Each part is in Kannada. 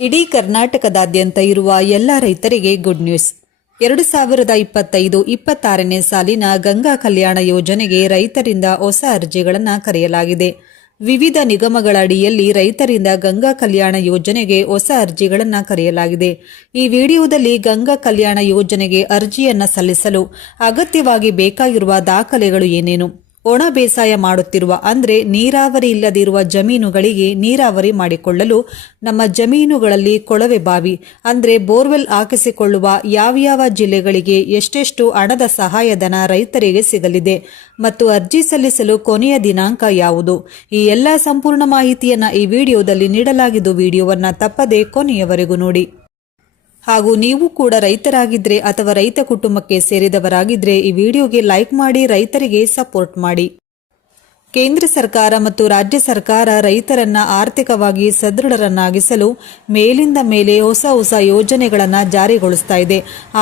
ಇಡೀ ಕರ್ನಾಟಕದಾದ್ಯಂತ ಇರುವ ಎಲ್ಲ ರೈತರಿಗೆ ಗುಡ್ ನ್ಯೂಸ್ ಎರಡು ಸಾವಿರದ ಇಪ್ಪತ್ತೈದು, ಇಪ್ಪತ್ತಾರನೇ ಸಾಲಿನ ಗಂಗಾ ಕಲ್ಯಾಣ ಯೋಜನೆಗೆ ರೈತರಿಂದ ಹೊಸ ಅರ್ಜಿಗಳನ್ನು ಕರೆಯಲಾಗಿದೆ. ವಿವಿಧ ನಿಗಮಗಳ ಅಡಿಯಲ್ಲಿ ರೈತರಿಂದ ಗಂಗಾ ಕಲ್ಯಾಣ ಯೋಜನೆಗೆ ಹೊಸ ಅರ್ಜಿಗಳನ್ನು ಕರೆಯಲಾಗಿದೆ. ಈ ವಿಡಿಯೋದಲ್ಲಿ ಗಂಗಾ ಕಲ್ಯಾಣ ಯೋಜನೆಗೆ ಅರ್ಜಿಯನ್ನು ಸಲ್ಲಿಸಲು ಅಗತ್ಯವಾಗಿ ಬೇಕಾಗಿರುವ ದಾಖಲೆಗಳು ಏನೇನು? ಒಣ ಬೇಸಾಯ ಮಾಡುತ್ತಿರುವ ಅಂದರೆ ನೀರಾವರಿ ಇಲ್ಲದಿರುವ ಜಮೀನುಗಳಿಗೆ ನೀರಾವರಿ ಮಾಡಿಕೊಳ್ಳಲು ನಮ್ಮ ಜಮೀನುಗಳಲ್ಲಿ ಕೊಳವೆ ಬಾವಿ, ಅಂದರೆ ಬೋರ್ವೆಲ್ ಹಾಕಿಸಿಕೊಳ್ಳುವ ಯಾವ್ಯಾವ ಜಿಲ್ಲೆಗಳಿಗೆ ಎಷ್ಟೆಷ್ಟು ಹಣದ ಸಹಾಯಧನ ರೈತರಿಗೆ ಸಿಗಲಿದೆ ಮತ್ತು ಅರ್ಜಿ ಸಲ್ಲಿಸಲು ಕೊನೆಯ ದಿನಾಂಕ ಯಾವುದು? ಈ ಎಲ್ಲ ಸಂಪೂರ್ಣ ಮಾಹಿತಿಯನ್ನು ಈ ವಿಡಿಯೋದಲ್ಲಿ ನೀಡಲಾಗಿದ್ದು, ವಿಡಿಯೋವನ್ನು ತಪ್ಪದೆ ಕೊನೆಯವರೆಗೂ ನೋಡಿ. ಹಾಗೂ ನೀವು ಕೂಡ ರೈತರಾಗಿದ್ರೆ ಅಥವಾ ರೈತ ಕುಟುಂಬಕ್ಕೆ ಸೇರಿದವರಾಗಿದ್ರೆ ಈ ವಿಡಿಯೋಗೆ ಲೈಕ್ ಮಾಡಿ ರೈತರಿಗೆ ಸಪೋರ್ಟ್ ಮಾಡಿ. ಕೇಂದ್ರ ಸರ್ಕಾರ ಮತ್ತು ರಾಜ್ಯ ಸರ್ಕಾರ ರೈತರನ್ನ ಆರ್ಥಿಕವಾಗಿ ಸದೃಢರನ್ನಾಗಿಸಲು ಮೇಲಿಂದ ಮೇಲೆ ಹೊಸ ಹೊಸ ಯೋಜನೆಗಳನ್ನು ಜಾರಿಗೊಳಿಸ್ತಾ ಇದೆ.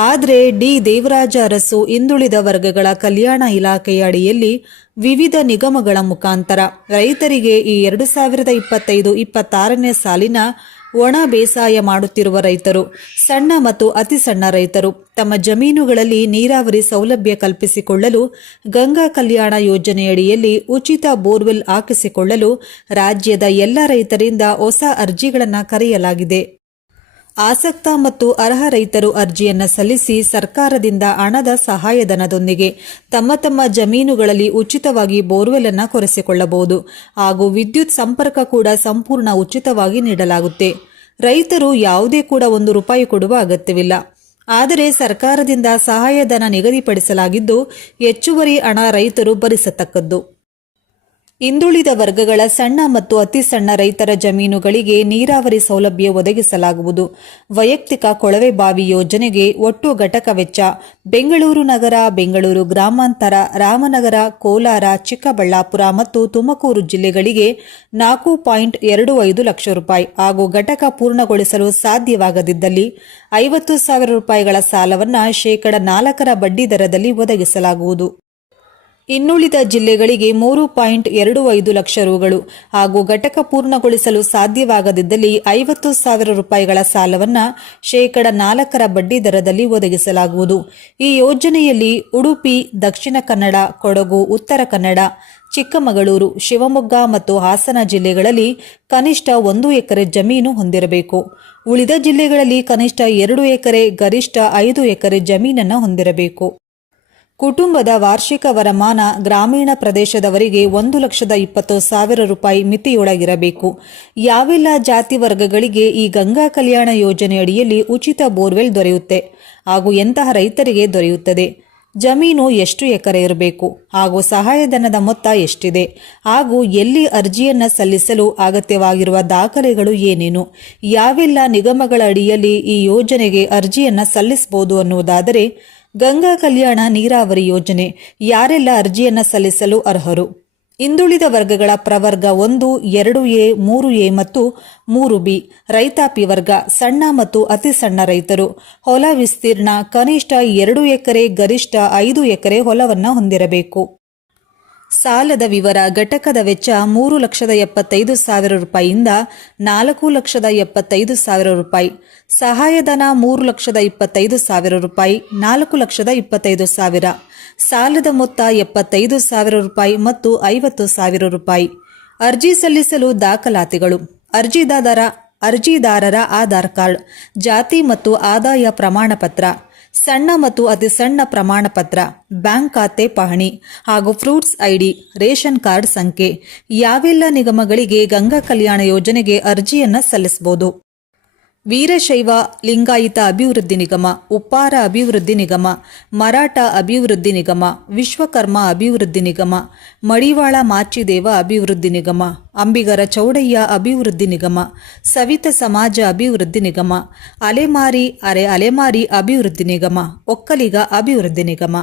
ಆದರೆ ಡಿ ದೇವರಾಜ ಅರಸು ಹಿಂದುಳಿದ ವರ್ಗಗಳ ಕಲ್ಯಾಣ ಇಲಾಖೆಯ ಅಡಿಯಲ್ಲಿ ವಿವಿಧ ನಿಗಮಗಳ ಮುಖಾಂತರ ರೈತರಿಗೆ ಈ ಎರಡು ಸಾವಿರದ ಇಪ್ಪತ್ತೈದು, ಇಪ್ಪತ್ತಾರನೇ ಸಾಲಿನ ಒಣ ಬೇಸಾಯ ಮಾಡುತ್ತಿರುವ ರೈತರು, ಸಣ್ಣ ಮತ್ತು ಅತಿ ಸಣ್ಣ ರೈತರು ತಮ್ಮ ಜಮೀನುಗಳಲ್ಲಿ ನೀರಾವರಿ ಸೌಲಭ್ಯ ಕಲ್ಪಿಸಿಕೊಳ್ಳಲು ಗಂಗಾ ಕಲ್ಯಾಣ ಯೋಜನೆಯಡಿಯಲ್ಲಿ ಉಚಿತ ಬೋರ್ವೆಲ್ ಹಾಕಿಸಿಕೊಳ್ಳಲು ರಾಜ್ಯದ ಎಲ್ಲ ರೈತರಿಂದ ಹೊಸ ಅರ್ಜಿಗಳನ್ನು ಕರೆಯಲಾಗಿದೆ. ಆಸಕ್ತ ಮತ್ತು ಅರ್ಹ ರೈತರು ಅರ್ಜಿಯನ್ನು ಸಲ್ಲಿಸಿ ಸರ್ಕಾರದಿಂದ ಹಣದ ಸಹಾಯಧನದೊಂದಿಗೆ ತಮ್ಮ ತಮ್ಮ ಜಮೀನುಗಳಲ್ಲಿ ಉಚಿತವಾಗಿ ಬೋರ್ವೆಲ್ ಅನ್ನು ಕೊರೆಸಿಕೊಳ್ಳಬಹುದು ಹಾಗೂ ವಿದ್ಯುತ್ ಸಂಪರ್ಕ ಕೂಡ ಸಂಪೂರ್ಣ ಉಚಿತವಾಗಿ ನೀಡಲಾಗುತ್ತೆ. ರೈತರು ಯಾವುದೇ ಕೂಡ ಒಂದು ರೂಪಾಯಿ ಕೊಡುವ ಅಗತ್ಯವಿಲ್ಲ. ಆದರೆ ಸರ್ಕಾರದಿಂದ ಸಹಾಯಧನ ನಿಗದಿಪಡಿಸಲಾಗಿದ್ದು ಹೆಚ್ಚುವರಿ ಹಣ ರೈತರು ಭರಿಸತಕ್ಕದ್ದು. ಹಿಂದುಳಿದ ವರ್ಗಗಳ ಸಣ್ಣ ಮತ್ತು ಅತಿ ಸಣ್ಣ ರೈತರ ಜಮೀನುಗಳಿಗೆ ನೀರಾವರಿ ಸೌಲಭ್ಯ ಒದಗಿಸಲಾಗುವುದು. ವೈಯಕ್ತಿಕ ಕೊಳವೆ ಬಾವಿ ಯೋಜನೆಗೆ ಒಟ್ಟು ಘಟಕ ವೆಚ್ಚ ಬೆಂಗಳೂರು ನಗರ, ಬೆಂಗಳೂರು ಗ್ರಾಮಾಂತರ, ರಾಮನಗರ, ಕೋಲಾರ, ಚಿಕ್ಕಬಳ್ಳಾಪುರ ಮತ್ತು ತುಮಕೂರು ಜಿಲ್ಲೆಗಳಿಗೆ ನಾಲ್ಕು ಪಾಯಿಂಟ್ ಎರಡು ಐದು ಲಕ್ಷ ರೂಪಾಯಿ ಹಾಗೂ ಘಟಕ ಪೂರ್ಣಗೊಳಿಸಲು ಸಾಧ್ಯವಾಗದಿದ್ದಲ್ಲಿ ಐವತ್ತು ಸಾವಿರ ರೂಪಾಯಿಗಳ ಸಾಲವನ್ನು ಶೇಕಡ ನಾಲ್ಕರ ಬಡ್ಡಿ ದರದಲ್ಲಿ ಒದಗಿಸಲಾಗುವುದು. ಇನ್ನುಳಿದ ಜಿಲ್ಲೆಗಳಿಗೆ ಮೂರು ಪಾಯಿಂಟ್ ಎರಡು ಐದು ಲಕ್ಷ ರುಗಳು ಹಾಗೂ ಘಟಕ ಪೂರ್ಣಗೊಳಿಸಲು ಸಾಧ್ಯವಾಗದಿದ್ದಲ್ಲಿ ಐವತ್ತು ಸಾವಿರ ರೂಪಾಯಿಗಳ ಸಾಲವನ್ನು ಶೇಕಡ ನಾಲ್ಕರ ಬಡ್ಡಿ ದರದಲ್ಲಿ ಒದಗಿಸಲಾಗುವುದು. ಈ ಯೋಜನೆಯಲ್ಲಿ ಉಡುಪಿ, ದಕ್ಷಿಣ ಕನ್ನಡ, ಕೊಡಗು, ಉತ್ತರ ಕನ್ನಡ, ಚಿಕ್ಕಮಗಳೂರು, ಶಿವಮೊಗ್ಗ ಮತ್ತು ಹಾಸನ ಜಿಲ್ಲೆಗಳಲ್ಲಿ ಕನಿಷ್ಠ ಒಂದು ಎಕರೆ ಜಮೀನು ಹೊಂದಿರಬೇಕು. ಉಳಿದ ಜಿಲ್ಲೆಗಳಲ್ಲಿ ಕನಿಷ್ಠ ಎರಡು ಎಕರೆ, ಗರಿಷ್ಠ ಐದು ಎಕರೆ ಜಮೀನನ್ನು ಹೊಂದಿರಬೇಕು. ಕುಟುಂಬದ ವಾರ್ಷಿಕ ವರಮಾನ ಗ್ರಾಮೀಣ ಪ್ರದೇಶದವರಿಗೆ ಒಂದು ಲಕ್ಷದ ಇಪ್ಪತ್ತು ಸಾವಿರ ರೂಪಾಯಿ ಮಿತಿಯೊಳಗಿರಬೇಕು. ಯಾವೆಲ್ಲ ಜಾತಿ ವರ್ಗಗಳಿಗೆ ಈ ಗಂಗಾ ಕಲ್ಯಾಣ ಯೋಜನೆಯಡಿಯಲ್ಲಿ ಉಚಿತ ಬೋರ್ವೆಲ್ ದೊರೆಯುತ್ತೆ ಹಾಗೂ ಎಂತಹ ರೈತರಿಗೆ ದೊರೆಯುತ್ತದೆ? ಜಮೀನು ಎಷ್ಟು ಎಕರೆ ಇರಬೇಕು? ಹಾಗೂ ಸಹಾಯಧನದ ಮೊತ್ತ ಎಷ್ಟಿದೆ? ಹಾಗೂ ಎಲ್ಲಿ ಅರ್ಜಿಯನ್ನು ಸಲ್ಲಿಸಲು ಅಗತ್ಯವಾಗಿರುವ ದಾಖಲೆಗಳು ಏನೇನು? ಯಾವೆಲ್ಲ ನಿಗಮಗಳ ಅಡಿಯಲ್ಲಿ ಈ ಯೋಜನೆಗೆ ಅರ್ಜಿಯನ್ನು ಸಲ್ಲಿಸಬಹುದು ಅನ್ನುವುದಾದರೆ ಗಂಗಾ ಕಲ್ಯಾಣ ನೀರಾವರಿ ಯೋಜನೆ ಯಾರೆಲ್ಲ ಅರ್ಜಿಯನ್ನು ಸಲ್ಲಿಸಲು ಅರ್ಹರು? ಹಿಂದುಳಿದ ವರ್ಗಗಳ ಪ್ರವರ್ಗ ಒಂದು, ಎರಡು ಎ, ಮೂರು ಎ ಮತ್ತು ಮೂರು ಬಿ. ರೈತಾಪಿ ವರ್ಗ ಸಣ್ಣ ಮತ್ತು ಅತಿ ಸಣ್ಣ ರೈತರು. ಹೊಲ ವಿಸ್ತೀರ್ಣ ಕನಿಷ್ಠ ಎರಡು ಎಕರೆ, ಗರಿಷ್ಠ ಐದು ಎಕರೆ ಹೊಲವನ್ನು ಹೊಂದಿರಬೇಕು. ಸಾಲದ ವಿವರ ಘಟಕದ ವೆಚ್ಚ ಮೂರು ಲಕ್ಷದ ಎಪ್ಪತ್ತೈದು ಸಾವಿರ ರೂಪಾಯಿಯಿಂದ ನಾಲ್ಕು ಲಕ್ಷದ ಎಪ್ಪತ್ತೈದು ಸಾವಿರ ರೂಪಾಯಿ. ಸಹಾಯಧನ ಮೂರು ಲಕ್ಷದ ಇಪ್ಪತ್ತೈದು ಸಾವಿರ ರೂಪಾಯಿ, ನಾಲ್ಕು ಲಕ್ಷದ ಇಪ್ಪತ್ತೈದು ಸಾವಿರ. ಸಾಲದ ಮೊತ್ತ ಎಪ್ಪತ್ತೈದು ಸಾವಿರ ರೂಪಾಯಿ ಮತ್ತು ಐವತ್ತು ಸಾವಿರ ರೂಪಾಯಿ. ಅರ್ಜಿ ಸಲ್ಲಿಸಲು ದಾಖಲಾತಿಗಳು. ಅರ್ಜಿದಾರರ ಅರ್ಜಿದಾರರ ಆಧಾರ್ ಕಾರ್ಡ್, ಜಾತಿ ಮತ್ತು ಆದಾಯ ಪ್ರಮಾಣ ಪತ್ರ ಸಣ್ಣ ಮತ್ತು ಅತಿ ಸಣ್ಣ ಪ್ರಮಾಣ ಪತ್ರ ಬ್ಯಾಂಕ್ ಖಾತೆ ಪಹಣಿ ಹಾಗೂ ಫ್ರೂಟ್ಸ್ ಐಡಿ, ರೇಷನ್ ಕಾರ್ಡ್ ಸಂಖ್ಯೆ, ಯಾವೆಲ್ಲ ನಿಗಮಗಳಿಗೆ ಗಂಗಾ ಕಲ್ಯಾಣ ಯೋಜನೆಗೆ ಅರ್ಜಿಯನ್ನ ಸಲ್ಲಿಸಬಹುದು ವೀರಶೈವ ಲಿಂಗಾಯಿತ ಅಭಿವೃದ್ಧಿ ನಿಗಮ, ಉಪ್ಪಾರ ಅಭಿವೃದ್ಧಿ ನಿಗಮ, ಮರಾಠ ಅಭಿವೃದ್ಧಿ ನಿಗಮ, ವಿಶ್ವಕರ್ಮ ಅಭಿವೃದ್ಧಿ ನಿಗಮ, ಮಡಿವಾಳ ಮಾಚಿದೇವ ಅಭಿವೃದ್ಧಿ ನಿಗಮ, ಅಂಬಿಗರ ಚೌಡಯ್ಯ ಅಭಿವೃದ್ಧಿ ನಿಗಮ, ಸವಿತ ಸಮಾಜ ಅಭಿವೃದ್ಧಿ ನಿಗಮ, ಅಲೆಮಾರಿ ಅರೆ ಅಲೆಮಾರಿ ಅಭಿವೃದ್ಧಿ ನಿಗಮ, ಒಕ್ಕಲಿಗ ಅಭಿವೃದ್ಧಿ ನಿಗಮ.